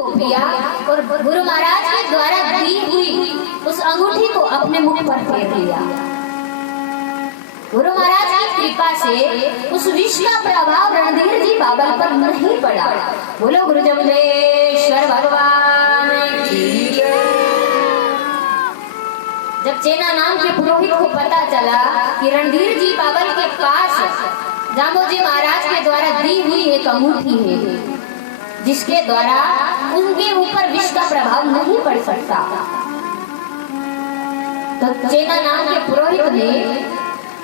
को पिया और गुरु महाराज के द्वारा दी हुई उस अंगूठी को अपने मुख पर फेर लिया। गुरु महाराज की कृपा से उस विष का प्रभाव रणधीर जी बाबल पर नहीं पड़ा। बोलो गुरु जमलेश्वर भगवान की जय। जब चेना नाम के पुरोहित को पता चला कि रणधीर जी बाबल के पास जामोजी महाराज के द्वारा दी हुई एक अंगूठी है जिसके द्वारा उनके ऊपर विष का प्रभाव नहीं पड़ सकता, तो चेना नाम के पुरोहित ने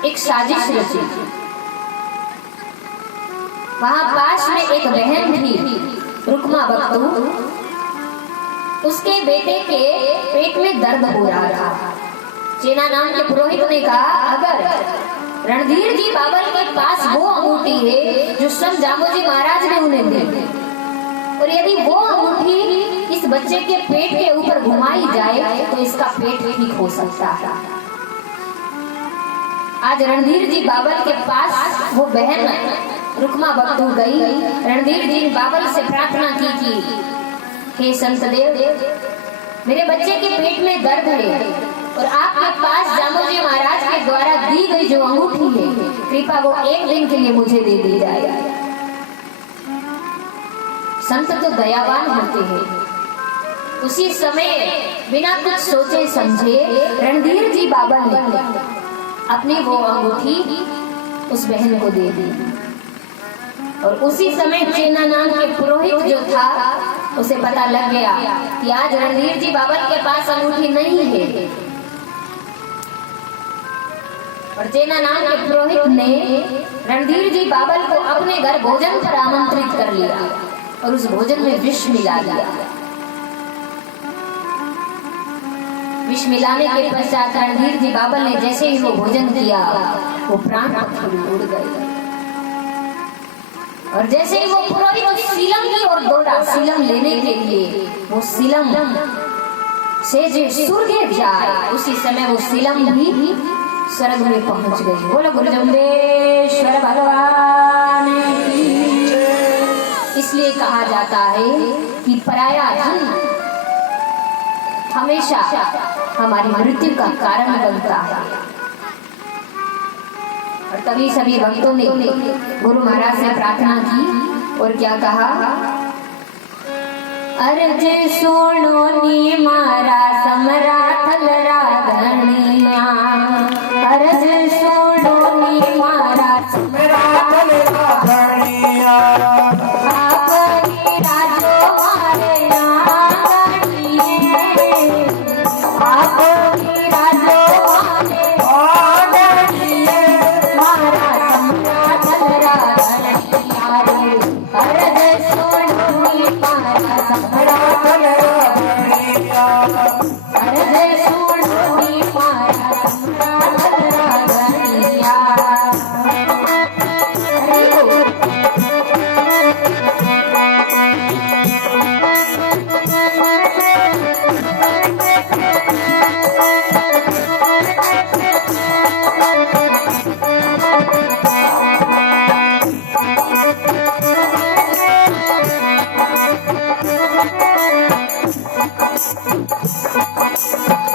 एक साजिश रची। वहां पास में एक बहन थी रुक्मा बख्तू, उसके बेटे के पेट में दर्द हो रहा था। चेना नाम के पुरोहित ने कहा अगर रणधीर जी बाबल के पास वो अंगूठी है जो संत जामोजी महाराज ने उन्हें दी, और यदि वो अंगूठी इस बच्चे के पेट के ऊपर घुमाई जाए तो इसका पेट ठीक हो सकता है। आज रणधीर जी बाबल के पास वो बहन रुक्मा बख्तू गई। रणधीर जी ने बाबल से प्रार्थना की कि हे संत देव, मेरे बच्चे के पेट में दर्द है और आपके पास जामोजी महाराज के द्वारा दी गई जो अंगूठी है, कृपा वो एक दिन के लिए मुझे दे दी जाए। संत तो दयावान होते हैं। उसी समय बिना कुछ सोचे समझे रणधीर जी बाबल ने अपनी वो अंगूठी उस बहन को दे दी, और उसी समय चेना नाम के पुरोहित जो था उसे पता लग गया कि आज रणधीर जी बाबल के पास अंगूठी नहीं है, और चेना नाम के पुरोहित ने रणधीर जी बाबल को अपने घर भोजन पर आमंत्रित कर लिया और उस भोजन में विष मिला दिया। विष मिलाने के पश्चात रणधीर जी बाबल ने जैसे ही वो भोजन किया वो प्राण पक्षी उड़ गए, और जैसे ही वो पुरोहित सीलम की ओर दौड़ा सीलम लेने के लिए, वो सीलम से जो सूर्य जाए उसी समय वो सीलम भी स्वर्ग में पहुंच गई। बोलो गुरु जम्बेश्वर भगवान की जय। इसलिए कहा जाता है कि पराया धन हमेशा हमारी मृत्यु का कारण बनता है। और तभी सभी भक्तों ने गुरु महाराज से प्रार्थना की और क्या कहा, अर्ज सुनो नी मारा समराथल राधनिया, अर्ज सुनो नी मारा समराथल राधनिया,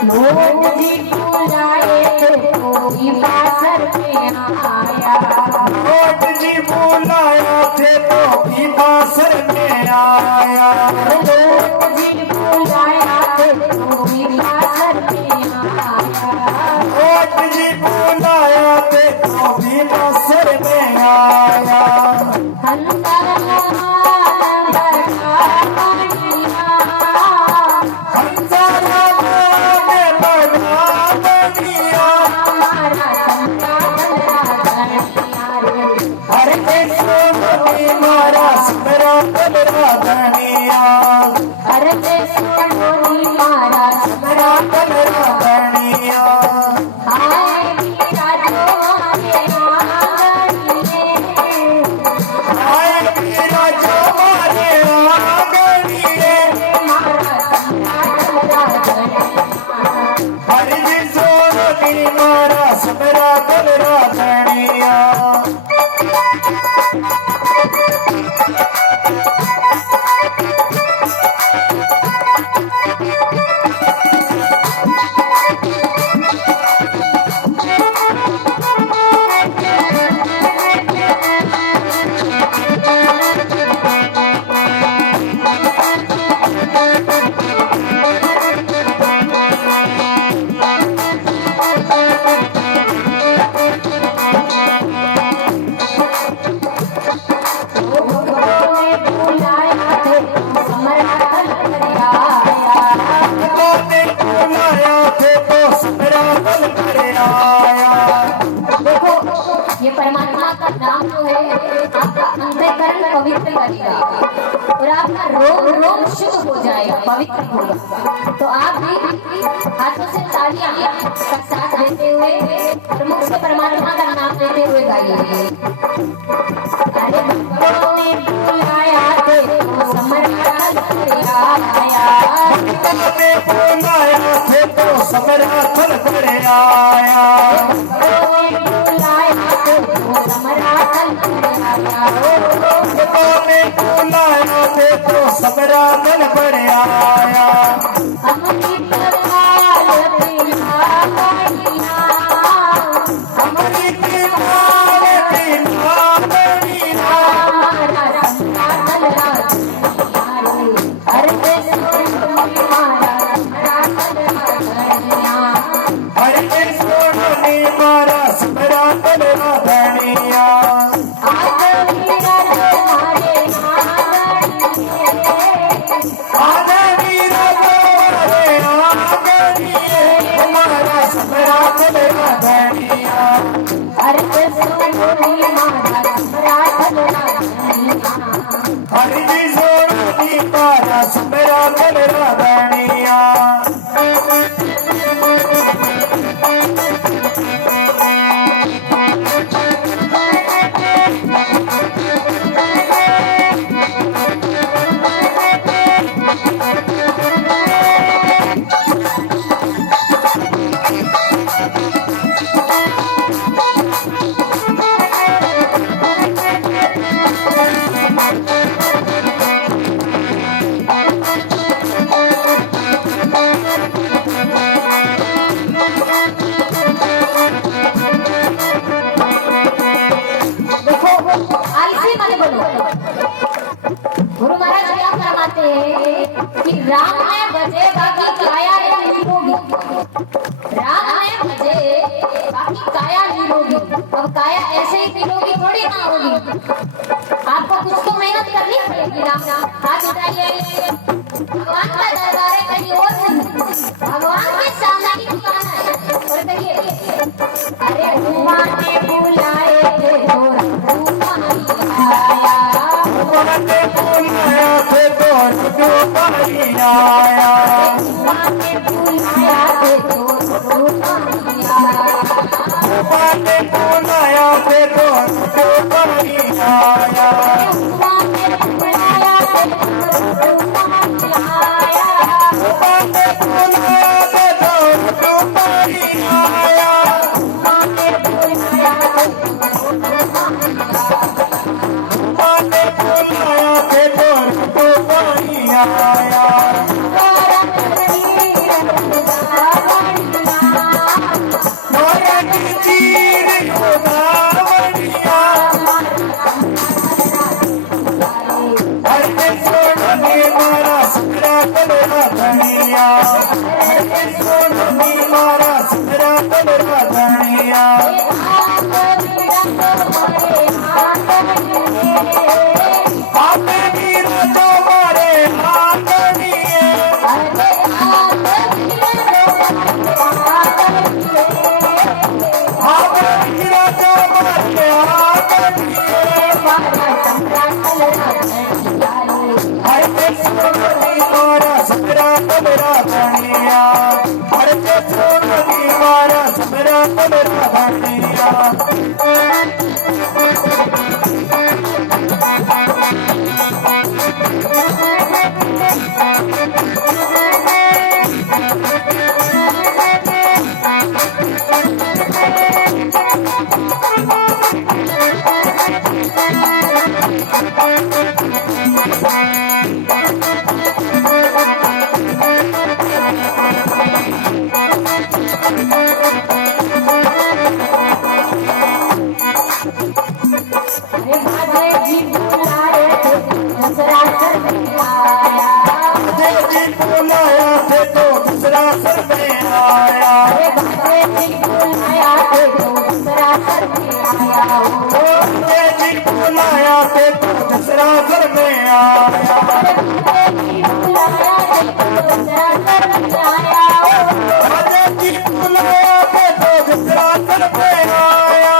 लोग जी बुलाए तो कोई बासर में आया, लोग जी बुलाया थे तो भी बासर में आया, लोग जी बुलाया थे तो भी बासर में आया, लोग जी बुलाया थे तो भी बासर में आया। कीर्तन करेगा और आपका रोम रोम शुद्ध हो जाएगा, पवित्र होगा। तो आप भी हाथों से तालियां का साथ देते हुए और मुख से परमात्मा का नाम लेते हुए गाइए। अरे भक्तों ने बुलाया तो समर्पण आया, भक्तों ने बुलाया थे तो समराथन पर आया, भक्तों ने बुलाया तो समर्पण आया, भक्तों ने बुलाया थे तो समराथन पर आया। अमृत लाल पिला बढ़िया, अमृत लाल पिला बढ़िया, हमारा संतान राज हर देश हमारा संतान राजनिया, हर के सोनी मारा समराथन राधनिया। आज वीरा तुम्हारे आंगनिए, आजा वीरा तुम्हारे आंगनिए, हमारा समराथन राधनिया। हर देश हमारा संतान राजनिया, हर की सोनी मारा समराथन राधनिया। देखो आलसी मत बनो। गुरु महाराज क्या फरमाते हैं कि राम में बजे बाकी काया निरोगी, राम में बजे बाकी काया निरोगी। अब काया ऐसे ही निरोगी थोड़ी ना होगी, आपको कुछ तो मेहनत करनी पड़ेगी। राम हाथ उठाइए, भगवान का दरबार है कहीं और नहीं, भगवान के सामने की दुकान है। और कहिए अरे भगवान ने बुलाए थे तो आया, भगवान ने बुलाया थे तो रूपानी आया, भगवान ने बुलाया थे तो आया, भगवान ने बुलाया थे तो रूपानी आया, भगवान ने बुलाया थे तो आया, भगवान ने बुलाया थे तो रूपानी आया, भगवान ने बुलाया थे भगवान ने बुलाया थे तो रूपानी आया। मोरा की चीर गोदावरिया, हर के सोनी मारा समराथन राधनिया, हर के सोनी मारा समराथन राधनिया। आपे वीरा तुम्हारे आंगनिए, आपे वीरा तुम्हारे आंगनिए, हर के सोनी मारा समराथन राधनिया, हर के सोनी मारा समराथन राधनिया। जी बुलाया थे तो दूसरा सर में आया, जी बुलाया थे तो दूसरा सर में आया, जी बुलाया थे तो दूसरा सर में आया, जी बुलाया थे तो दूसरा सर में आया,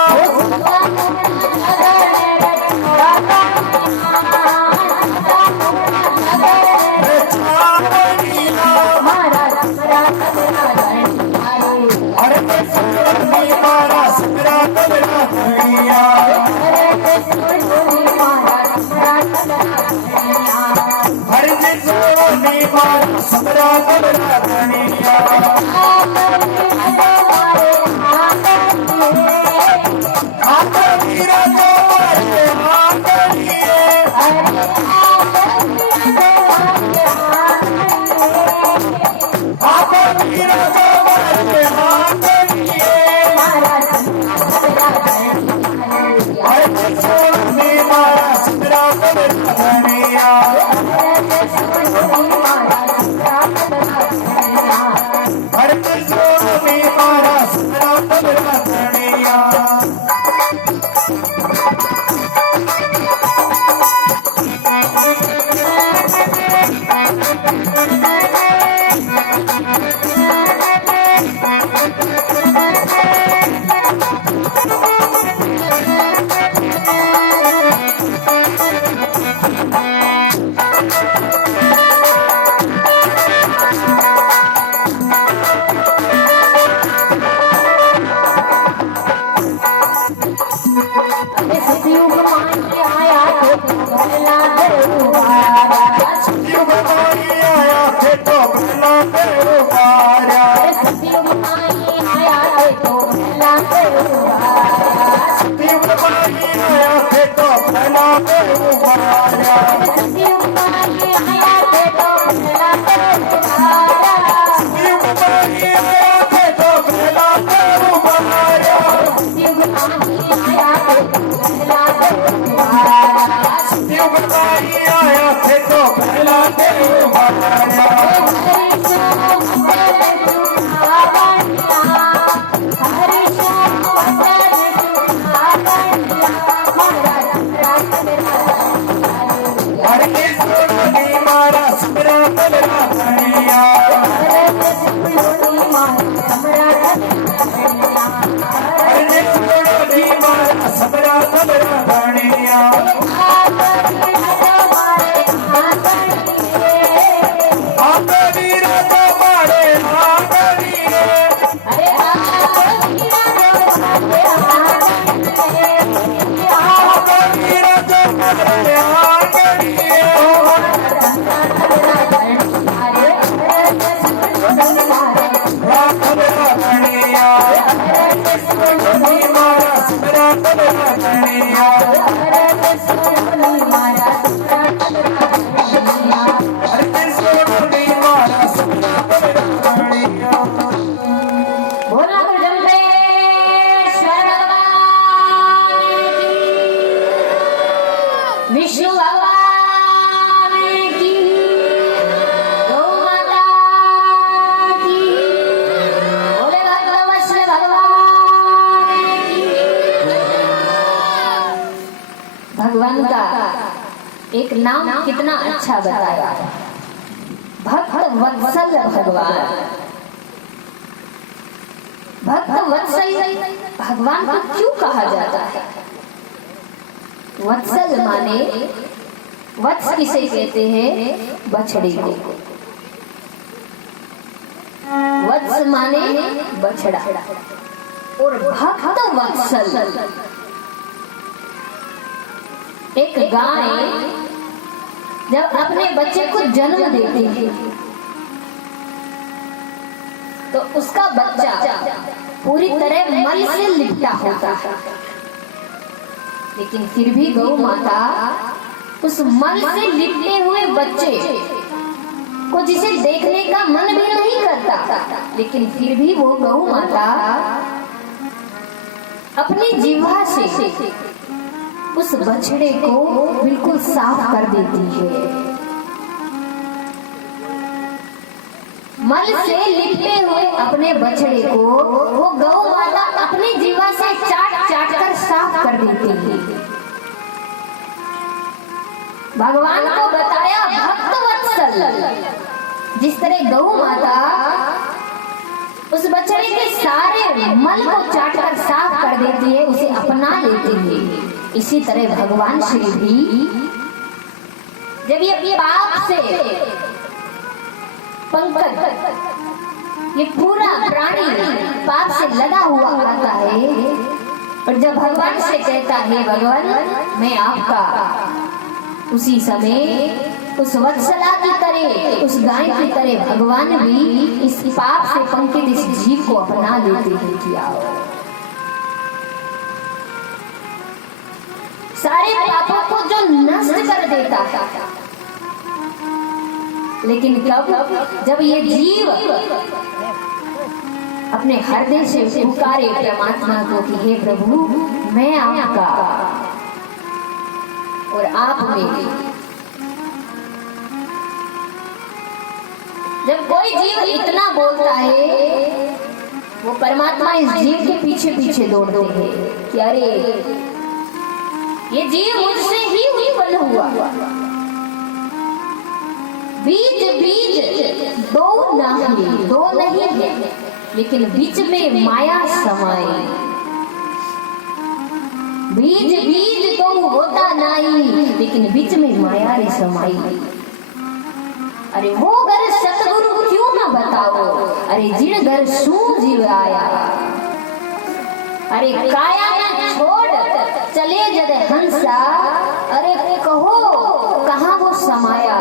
मारा सबरा सबरा धनिया आंगनी राजा मारे आंगनी आंगनी राजा मारे आंगनी अरे सोनी मारा सबरा सबरा धनिया अरे सोनी मारा सबरा सबरा धनिया सबरा सबरा धनिया आंगनी राजा मारे आंगनी आंगनी राजा मारे आंगनी सबरा धनिया सोनी मारा सबरा सबरा धनिया अरे सोनी मारा सबरा सबरा धनिया बोला जम्बेश्वर भगवान की, विष्णु भगवान की, गौ माता की, बोले भगवश्य भगवान की। भगवान का एक नाम कितना अच्छा बताया, भक्त वत्सल भगवान। भक्त वत्सल भगवान को क्यों कहा जाता है? वत्सल माने, वत्स किसे कहते हैं? बछड़े को। वत्स माने बछड़ा, और भक्त वत्सल एक गाय जब अपने बच्चे को जन्म देती है तो उसका बच्चा पूरी तरह मल से लिपटा होता है, लेकिन फिर भी गौ माता उस मल से लिपटे हुए बच्चे को जिसे देखने का मन भी नहीं करता, लेकिन फिर भी वो गौ माता अपनी जीवा से उस बछड़े को बिल्कुल साफ कर देती है। मल से लिपटे हुए अपने बछड़े को वो गौ माता अपनी जीवा से चाट चाट कर साफ कर देती है। भगवान को बताया भक्त वत्सल, जिस तरह गौ माता उस बछड़े के सारे मल को चाट कर साफ कर देती है, उसे अपना लेती है, इसी तरह भगवान श्री भी जब ये पाप से पंकज, ये पूरा प्राणी पाप से लदा हुआ आता है, और जब भगवान से कहता है भगवान मैं आपका, उसी समय उस वत्सला की तरह, उस गाय की तरह भगवान भी इस पाप से पंकित इस जीव को अपना लेते हैं। किया सारे पापों को जो नष्ट कर देता है, लेकिन कब? जब ये जीव अपने हृदय से पुकारे परमात्मा को कि हे प्रभु, मैं आपका और आप मेरे। जब कोई जीव इतना बोलता है, वो परमात्मा इस जीव के पीछे पीछे दौड़ते हैं कि अरे ये जीव मुझसे ही उत्पन्न हुआ। बीज बीज दो नहीं है, लेकिन बीच में माया समाई। बीज बीज तो होता नहीं, लेकिन बीच में माया रे समाई। अरे वो घर सतगुरु क्यों ना बताओ, अरे जिन घर सू जीव आया। अरे काया न छोड़ चले जद हंसा, अरे कहो कहाँ वो समाया,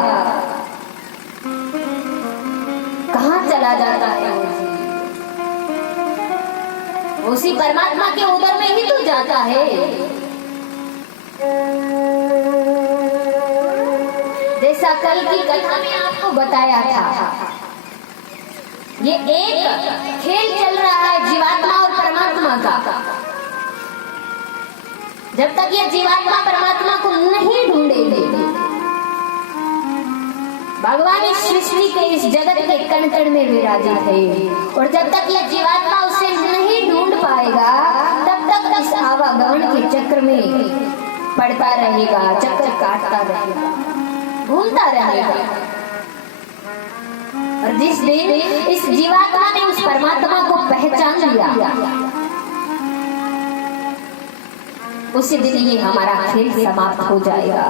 कहाँ चला जाता है वो जीव? उसी परमात्मा के उदर में ही तो जाता है। जैसा कल की कथा में आपको बताया था, ये एक खेल चल रहा है जीवात्मा और परमात्मा का। जब तक ये जीवात्मा परमात्मा को नहीं ढूंढेगी, भगवान इस सृष्टि के इस जगत के कण कण में विराजित है, और जब तक ये जीवात्मा उसे नहीं ढूंढ पाएगा, तब तक इस आवागमन के चक्र में पड़ता रहेगा, चक्कर काटता रहेगा, घूमता रहेगा। और जिस दिन इस जीवात्मा ने उस परमात्मा को पहचान लिया, उसी दिन ये हमारा खेल समाप्त हो जाएगा।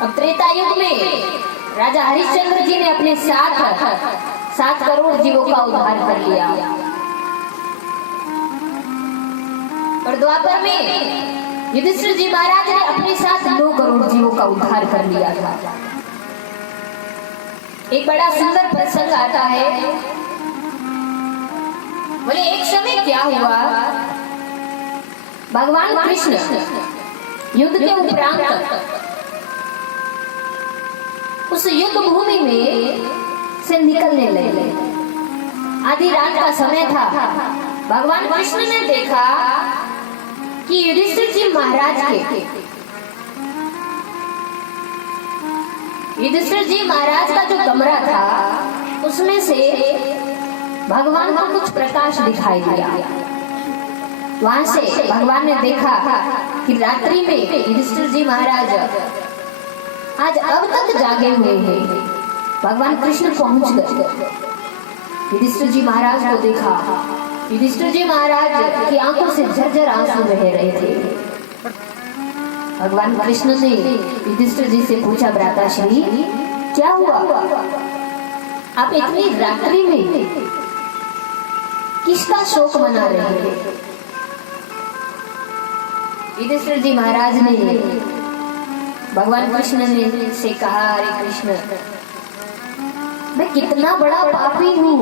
अब त्रेता युग में राजा हरिश्चंद्र जी ने अपने 7 करोड़ जीवों का उद्धार कर लिया, और द्वापर में युधिष्ठिर जी महाराज ने अपने साथ 9 करोड़ जीवों का उद्धार कर लिया था। एक बड़ा सुंदर प्रसंग आता है। बोले एक समय क्या हुआ, भगवान कृष्ण युद्ध के उपरांत उस युद्ध भूमि में से निकलने लगे। आधी रात का समय था। भगवान कृष्ण ने देखा कि युधिष्ठिर जी महाराज का जो कमरा था, उसमें से भगवान को कुछ प्रकाश दिखाई दिया। वहां से भगवान ने देखा कि रात्रि में युधिष्ठिर जी महाराज आज अब तक जागे हुए हैं। भगवान कृष्ण पहुंच गए, युधिष्ठिर जी महाराज को देखा। युधिष्ठिर जी महाराज की आंखों से झरझर आंसू बह रहे थे। भगवान कृष्ण ने युधिष्ठिर जी से पूछा, भ्राताश्री क्या हुआ, आप इतनी रात्रि में किसका शोक मना रहे हैं? युधिष्ठिर जी महाराज ने भगवान कृष्ण ने से कहा, अरे कृष्ण, मैं कितना बड़ा पापी हूँ।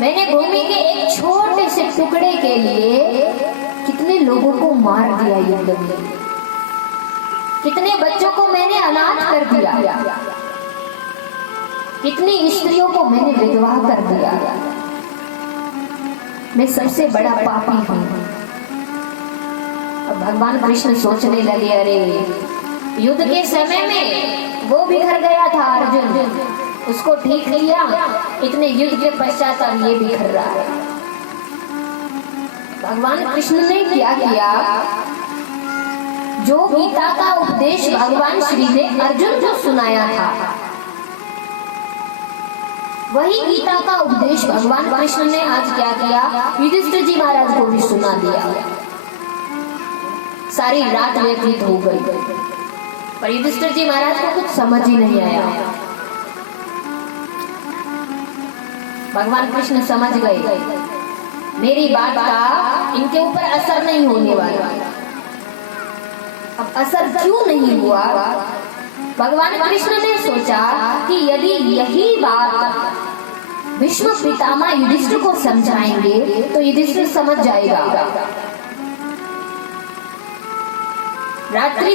मैंने भूमि के एक छोटे से टुकड़े के लिए कितने लोगों को मार दिया युद्ध में, कितने बच्चों को मैंने अनाथ कर दिया, कितनी स्त्रियों को मैंने विधवा कर दिया। मैं सबसे बड़ा पापी हूँ। अब भगवान कृष्ण सोचने लगे, अरे युद्ध के समय में वो बिखर गया था अर्जुन, उसको ठीक किया, इतने युद्ध के पश्चात अब ये बिखर रहा है। भगवान कृष्ण ने क्या किया, जो गीता का उपदेश भगवान श्री ने अर्जुन को सुनाया था, वही गीता का उपदेश भगवान कृष्ण ने आज क्या किया, युधिष्ठिर जी महाराज को भी सुना दिया। सारी रात व्यतीत हो गई, पर युधिष्ठिर जी महाराज को कुछ समझ ही नहीं आया। भगवान कृष्ण समझ गए, मेरी बात का इनके ऊपर असर नहीं होने वाला। अब असर क्यों नहीं हुआ? भगवान कृष्ण ने सोचा कि यदि यही बात भीष्म पितामह युधिष्ठिर को समझाएंगे तो युधिष्ठिर समझ जाएगा।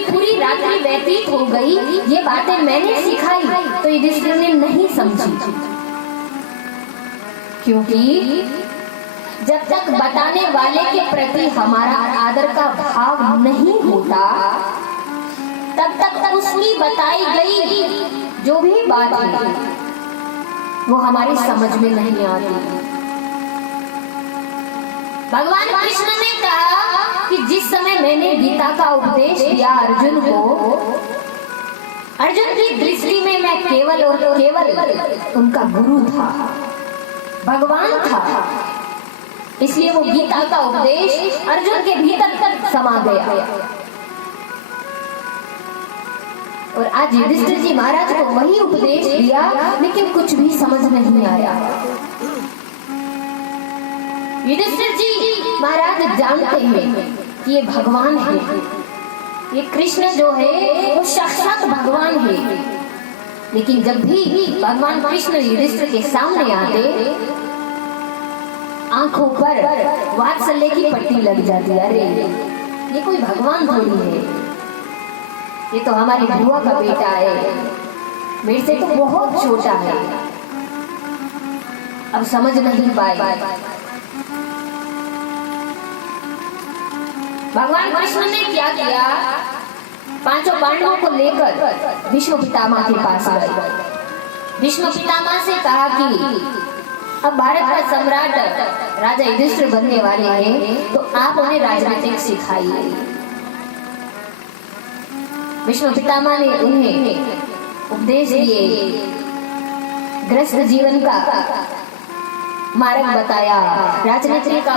पूरी रात्रि व्यतीत हो गई, ये बातें मैंने सिखाई तो युधिष्ठिर ने नहीं समझी, क्योंकि जब तक बताने वाले के प्रति हमारा आदर का भाव नहीं होता तब तक उसकी बताई गई जो भी बात है वो हमारी समझ में नहीं आती। भगवान कृष्ण ने कहा कि जिस समय मैंने गीता का उपदेश दिया अर्जुन को, अर्जुन की दृष्टि में मैं केवल और केवल उनका गुरु था, भगवान था, इसलिए वो गीता का उपदेश अर्जुन के भीतर तक समा गया। और आज युधिष्ठिर जी महाराज को वही उपदेश दिया, लेकिन कुछ भी समझ नहीं आया। युधिष्ठिर जी महाराज जानते हैं कि ये भगवान है, ये कृष्ण जो है वो साक्षात भगवान है, लेकिन जब भी भगवान कृष्ण युधिष्ठिर के सामने आते आंखों पर वात्सल्य की पट्टी लग जाती। अरे ये कोई भगवान थोड़ी है, ये तो हमारी बुआ का बेटा है, मेरे से तो बहुत छोटा है। अब समझ नहीं पाए। भगवान कृष्ण ने क्या किया, पांचों पांडवों को लेकर भीष्म पितामह के पास गए। भीष्म पितामह से कहा कि अब भारत का सम्राट राजा युधिष्ठिर बनने वाले हैं, तो आप उन्हें राजनीतिक सिखाइए। भीष्म पितामह ने उन्हें उपदेश दिए, गृहस्थ जीवन का मार्ग बताया, राजनीति का